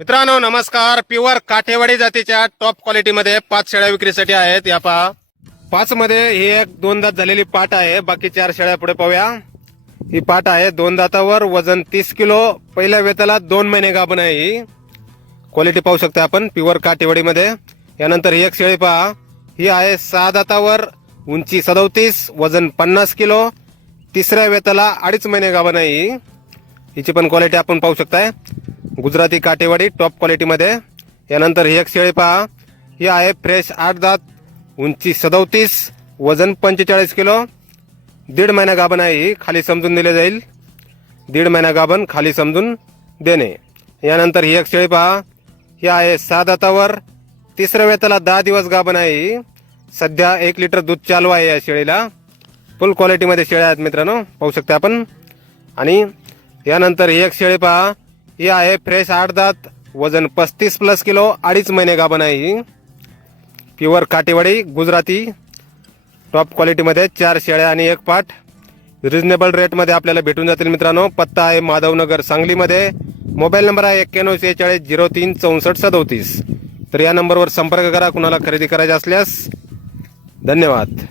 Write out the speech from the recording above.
मित्रांनो नमस्कार. प्युअर काठेवाडी जातीच्या टॉप क्वालिटीमध्ये पाच शेळ्या विक्रीसाठी आहेत. या पहा. पाच मध्ये ही एक दोन दात झालेली पाट आहे. बाकी चार शेळ्या पुढे पाहूया. ही पाट आहे. दोन दातावर वजन तीस किलो. पहिल्या वेताला दोन महिने गाभण आहे ही. क्वालिटी पाहू शकता आपण प्युअर काठेवाडीमध्ये. यानंतर ही एक शेळी पहा. ही आहे सहा दातावर उंची सदोतीस वजन पन्नास किलो. तिसऱ्या वेताला अडीच महिने गाभण आहे ही. हिची पण क्वालिटी आपण पाहू शकताय. गुजराती काटेवाडी टॉप क्वालिटीमध्ये यानंतर ही एक शेळी पहा. ही आहे फ्रेश आठ दात उंची सदोतीस वजन पंचेचाळीस किलो. दीड महिना गाभण आहे ही खाली समजून दिले जाईल. दीड महिना गाभण खाली समजून देणे. यानंतर ही एक शेळी पहा. ही आहे सहा दातावर. तिसऱ्या वेताला दहा दिवस गाभण आहे ही. सध्या एक लिटर दूध चालू आहे या शेळीला. फुल क्वालिटीमध्ये शेळ्या आहेत मित्रांनो. पाहू शकता आपण. आणि यानंतर ही एक शेळी पहा. ही आहे फ्रेश आठ दात वजन पस्तीस प्लस किलो अडीच महिने गाभण आहे ही प्युअर काटेवाडी गुजराती टॉप क्वालिटीमध्ये चार शेळ्या आणि एक पाठ. रिजनेबल रेटमध्ये आपल्याला भेटून जातील मित्रांनो. पत्ता आहे माधवनगर सांगलीमध्ये. मोबाईल नंबर आहे एक्क्याण्णव सेहेचाळीस झिरो तीन चौसष्ट सदोतीस. तर या नंबरवर संपर्क करा कुणाला खरेदी करायचा असल्यास. धन्यवाद.